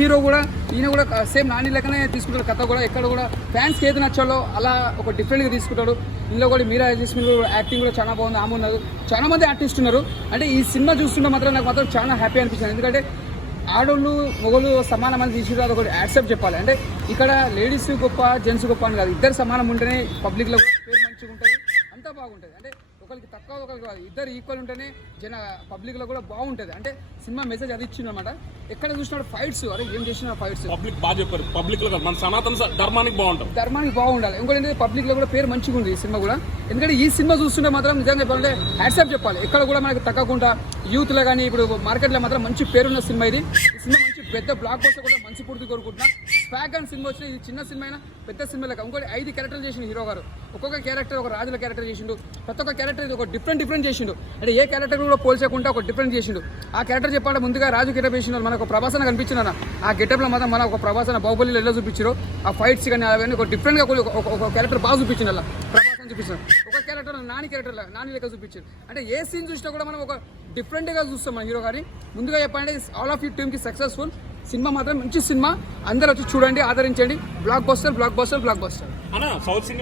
Hero కూడా ఈయన కూడా సేమ్ నాని లెక్కనే తీసుకుంటాడు కథ కూడా. ఎక్కడ కూడా ఫ్యాన్స్కి ఏది నచ్చాలో అలా ఒక డిఫరెంట్గా తీసుకుంటాడు. ఇందులో కూడా మీరా జస్మిన్ యాక్టింగ్ కూడా చాలా బాగుంది. ఆమె ఉన్నారు, చాలా మంది ఆర్టిస్ట్ ఉన్నారు. అంటే ఈ సినిమా చూస్తుంటే మాత్రం నాకు మాత్రం చాలా హ్యాపీ అనిపించింది. ఎందుకంటే ఆడోళ్ళు మొగలు సమానమని తీసుకుంటే అది ఒకటి యాక్సెప్ట్ చెప్పాలి. అంటే ఇక్కడ లేడీస్ గొప్ప జెంట్స్ గొప్ప అని కాదు, ఇద్దరు సమానం ఉంటేనే పబ్లిక్లో పేరు మంచిగా ఉంటుంది, అంతా బాగుంటుంది. అంటే ఒకరికి తక్కువ ఒకరికి కాదు, ఇద్దరు ఈక్వల్ ఉంటేనే పబ్లిక్లో కూడా బాగుంటుంది. అంటే సినిమా మెసేజ్ అది ఇచ్చింది అనమాట. ఎక్కడ చూసినాడు ఫైట్స్, అరే ఏం చేసిన ఫైట్స్ పబ్లిక్ బాగా చెప్పారు. పబ్లిక్ లో మన సనాతన ధర్మానికి బాగుంటుంది, ధర్మానికి బాగుండాలి. ఇంకోటి ఏంటంటే పబ్లిక్లో కూడా పేరు మంచిగా ఉంది ఈ సినిమా కూడా. ఎందుకంటే ఈ సినిమా చూస్తుంటే మాత్రం నిజంగా చెప్పాలంటే హ్యాట్సాప్ చెప్పాలి. ఎక్కడ కూడా మనకి తగ్గకుండా యూత్లో కానీ ఇప్పుడు మార్కెట్లో మాత్రం మంచి పేరున్న సినిమా ఇది. ఈ సినిమా మంచి పెద్ద బ్లాక్ బస్టర్ కూడా మంచి పూర్తి కోరుకుంటున్నా. స్వాగ్ అండ్ సినిమా వచ్చిన ఇది చిన్న సినిమా అయినా పెద్ద సినిమా లెక్క. ఇంకోటి 5 క్యారెక్టర్లు చేసిండు హీరో గారు. ఒక్కొక్క క్యారెక్టర్ ఒక రాజుల క్యారెక్టర్ చేసిండు, ప్రతి ఒక్క క్యారెక్టర్ ఇది ఒక డిఫరెంట్ చేసిండు. అంటే ఏ క్యారెక్టర్ కూడా పోల్చకుండా ఒక డిఫరెంట్ చేసిండు. ఆ క్యారెక్టర్ చెప్పాలంటే ముందుగా రాజు గెటప్ వేసిండు, మనకు ప్రభాసన కనిపించిన ఆ గెటప్లో మాత్రం మన ఒక ప్రభాసన బాహుబలిలో ఎలా చూపించారో ఆ ఫైట్స్ కానీ అవన్నీ ఒక డిఫరెంట్గా ఒక క్యారెక్టర్ బాగా చూపించింది. అలా ప్రభాసం చూపించారు. ఒక క్యారెక్టర్ నాని క్యారెక్టర్ నాని లెక్క చూపించారు. అంటే ఏ సీన్ చూసినా కూడా మనం ఒక డిఫరెంట్గా చూస్తాం మన హీరో గారి. ముందుగా చెప్పాలంటే ఆల్ ఆఫ్ యూ టీమ్కి సక్సెస్ఫుల్. సినిమా మాత్రం మంచి సినిమా, అందరూ వచ్చి చూడండి, ఆదరించండి. Block buster. అన్న సౌత్ సినిమా